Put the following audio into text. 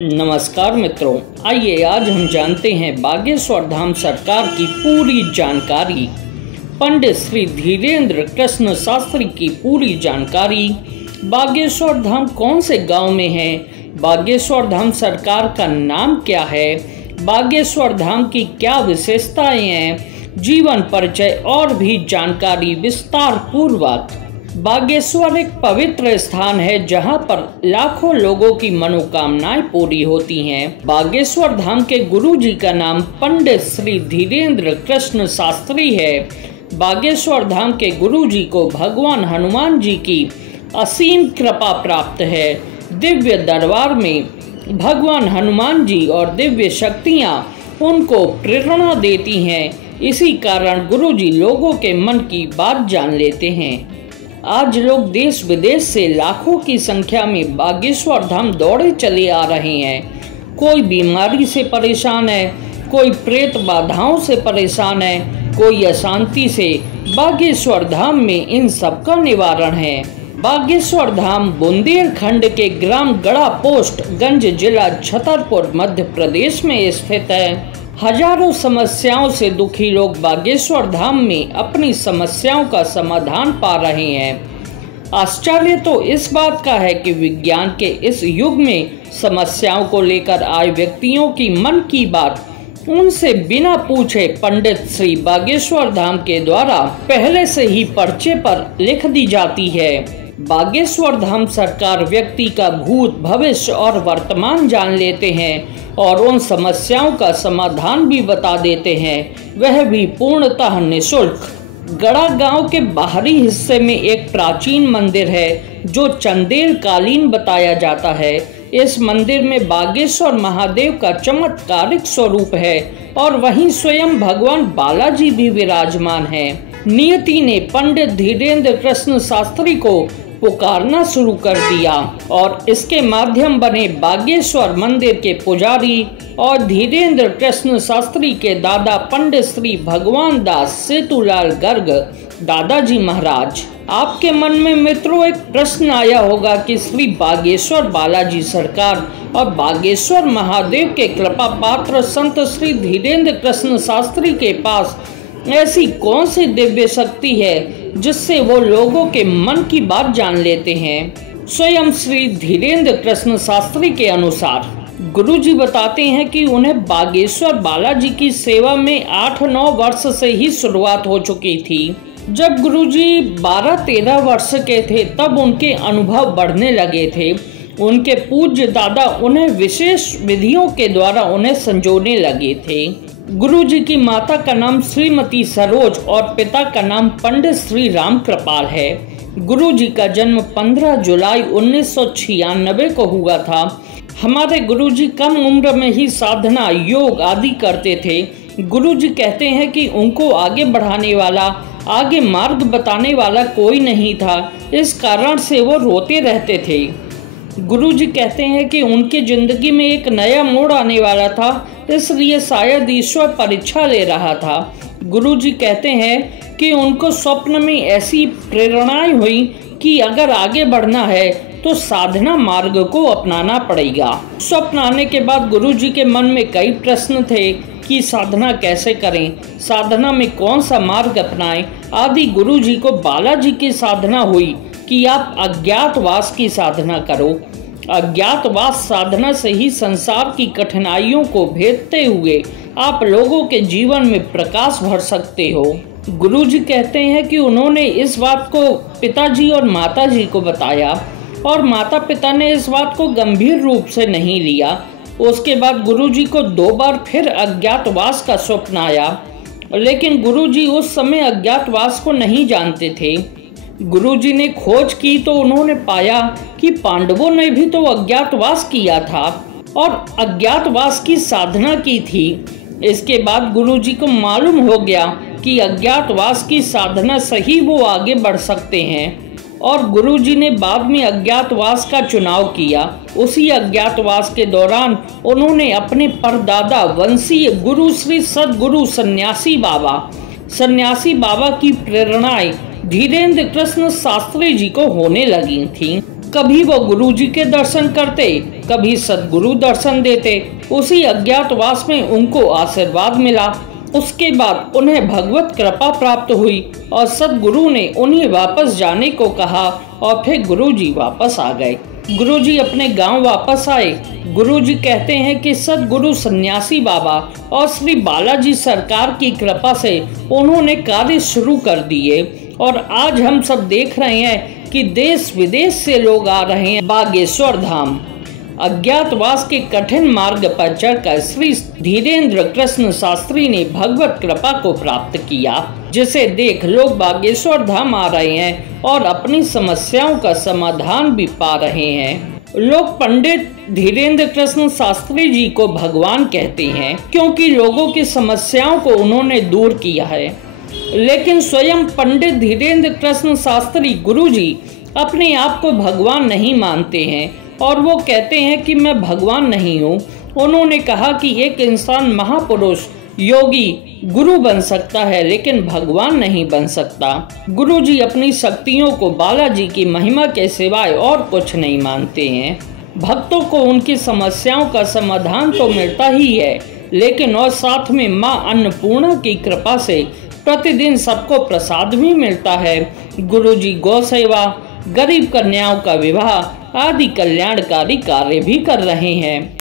नमस्कार मित्रों, आइए आज हम जानते हैं बागेश्वर धाम सरकार की पूरी जानकारी। पंडित श्री धीरेन्द्र कृष्ण शास्त्री की पूरी जानकारी। बागेश्वर धाम कौन से गांव में है? बागेश्वर धाम सरकार का नाम क्या है? बागेश्वर धाम की क्या विशेषताएं हैं? जीवन परिचय और भी जानकारी विस्तार पूर्वक। बागेश्वर एक पवित्र स्थान है जहां पर लाखों लोगों की मनोकामनाएं पूरी होती हैं। बागेश्वर धाम के गुरुजी का नाम पंडित श्री धीरेन्द्र कृष्ण शास्त्री है। बागेश्वर धाम के गुरुजी को भगवान हनुमान जी की असीम कृपा प्राप्त है। दिव्य दरबार में भगवान हनुमान जी और दिव्य शक्तियां उनको प्रेरणा देती हैं। इसी कारण गुरुजी लोगों के मन की बात जान लेते हैं। आज लोग देश विदेश से लाखों की संख्या में बागेश्वर धाम दौड़े चले आ रहे हैं। कोई बीमारी से परेशान है, कोई प्रेत बाधाओं से परेशान है, कोई अशांति से। बागेश्वर धाम में इन सब का निवारण है। बागेश्वर धाम बुंदेलखंड के ग्राम गड़ा पोस्ट गंज जिला छतरपुर मध्य प्रदेश में स्थित है। हजारों समस्याओं से दुखी लोग बागेश्वर धाम में अपनी समस्याओं का समाधान पा रहे हैं। आश्चर्य तो इस बात का है कि विज्ञान के इस युग में समस्याओं को लेकर आए व्यक्तियों की मन की बात उनसे बिना पूछे पंडित श्री बागेश्वर धाम के द्वारा पहले से ही पर्चे पर लिख दी जाती है। बागेश्वर धाम सरकार व्यक्ति का भूत, भविष्य और वर्तमान जान लेते हैं और उन समस्याओं का समाधान भी बता देते हैं, वह भी पूर्णतः निःशुल्क। गड़ा गांव के बाहरी हिस्से में एक प्राचीन मंदिर है जो चंदेल कालीन बताया जाता है। इस मंदिर में बागेश्वर महादेव का चमत्कारिक स्वरूप है और वहीं स्वयं भगवान बालाजी भी विराजमान है। नियति ने पंडित धीरेन्द्र कृष्ण शास्त्री को पुकारना शुरू कर दिया और इसके माध्यम बने बागेश्वर मंदिर के पुजारी और धीरेन्द्र कृष्ण शास्त्री के दादा पंडित श्री भगवान दास सेतुलाल गर्ग दादाजी महाराज। आपके मन में मित्रों एक प्रश्न आया होगा कि श्री बागेश्वर बालाजी सरकार और बागेश्वर महादेव के कृपा पात्र संत श्री धीरेन्द्र कृष्ण शास्त्री के पास ऐसी कौन सी दिव्य शक्ति है जिससे वो लोगों के मन की बात जान लेते हैं। स्वयं श्री धीरेन्द्र कृष्ण शास्त्री के अनुसार गुरुजी बताते हैं कि उन्हें बागेश्वर बालाजी की सेवा में 8-9 वर्ष से ही शुरुआत हो चुकी थी। जब गुरुजी 12-13 वर्ष के थे तब उनके अनुभव बढ़ने लगे थे। उनके पूज्य दादा उन्हें विशेष विधियों के द्वारा उन्हें संजोने लगे थे। गुरुजी की माता का नाम श्रीमती सरोज और पिता का नाम पंडित श्री राम कृपाल है। गुरुजी का जन्म 15 जुलाई 1996 को हुआ था। हमारे गुरुजी कम उम्र में ही साधना, योग आदि करते थे। गुरुजी कहते हैं कि उनको आगे बढ़ाने वाला, आगे मार्ग बताने वाला कोई नहीं था। इस कारण से वो रोते रहते थे। गुरुजी कहते हैं कि उनकी जिंदगी में एक नया मोड़ आने वाला था, इसलिए शायद ईश्वर परीक्षा ले रहा था। गुरुजी कहते हैं कि उनको स्वप्न में ऐसी प्रेरणाएं हुई कि अगर आगे बढ़ना है तो साधना मार्ग को अपनाना पड़ेगा। स्वप्न आने के बाद गुरुजी के मन में कई प्रश्न थे कि साधना कैसे करें, साधना में कौन सा मार्ग अपनाएं आदि। गुरुजी को बालाजी की साधना हुई कि आप अज्ञातवास की साधना करो। अज्ञातवास साधना से ही संसार की कठिनाइयों को भेदते हुए आप लोगों के जीवन में प्रकाश भर सकते हो। गुरुजी कहते हैं कि उन्होंने इस बात को पिताजी और माताजी को बताया और माता पिता ने इस बात को गंभीर रूप से नहीं लिया। उसके बाद गुरुजी को 2 बार फिर अज्ञातवास का स्वप्न आया, लेकिन गुरुजी उस समय अज्ञातवास को नहीं जानते थे। गुरुजी ने खोज की तो उन्होंने पाया कि पांडवों ने भी तो अज्ञातवास किया था और अज्ञातवास की साधना की थी। इसके बाद गुरुजी को मालूम हो गया कि अज्ञातवास की साधना से ही वो आगे बढ़ सकते हैं और गुरुजी ने बाद में अज्ञातवास का चुनाव किया। उसी अज्ञातवास के दौरान उन्होंने अपने परदादा वंशीय गुरु श्री सद्गुरु सन्यासी बाबा की प्रेरणाएं धीरेन्द्र कृष्ण शास्त्री जी को होने लगी थी। कभी वो गुरुजी के दर्शन करते कभी सद्गुरु दर्शन देते। उसी अज्ञातवास में उनको आशीर्वाद मिला। उसके बाद उन्हें भगवत कृपा प्राप्त हुई और सद्गुरु ने उन्हें वापस जाने को कहा और फिर गुरुजी वापस आ गए। गुरुजी अपने गांव वापस आए। गुरुजी कहते हैं कि सद्गुरु सन्यासी बाबा और श्री बालाजी सरकार की कृपा से उन्होंने कार्य शुरू कर दिए और आज हम सब देख रहे हैं कि देश विदेश से लोग आ रहे हैं बागेश्वर धाम। अज्ञातवास के कठिन मार्ग पर चढ़कर श्री धीरेन्द्र कृष्ण शास्त्री ने भगवत कृपा को प्राप्त किया, जिसे देख लोग बागेश्वर धाम आ रहे हैं और अपनी समस्याओं का समाधान भी पा रहे हैं। लोग पंडित धीरेन्द्र कृष्ण शास्त्री जी को भगवान कहते हैं क्योंकि लोगों की समस्याओं को उन्होंने दूर किया है। लेकिन स्वयं पंडित धीरेन्द्र कृष्ण शास्त्री गुरुजी अपने आप को भगवान नहीं मानते हैं और वो कहते हैं कि मैं भगवान नहीं हूँ। उन्होंने कहा कि एक इंसान महापुरुष, योगी, गुरु बन सकता है लेकिन भगवान नहीं बन सकता। गुरुजी अपनी शक्तियों को बालाजी की महिमा के सिवाय और कुछ नहीं मानते हैं। भक्तों को उनकी समस्याओं का समाधान तो मिलता ही है, लेकिन और साथ में माँ अन्नपूर्णा की कृपा से प्रतिदिन सबको प्रसाद भी मिलता है। गुरुजी गौ सेवा, गरीब कन्याओं का विवाह आदि कल्याणकारी कार्य भी कर रहे हैं।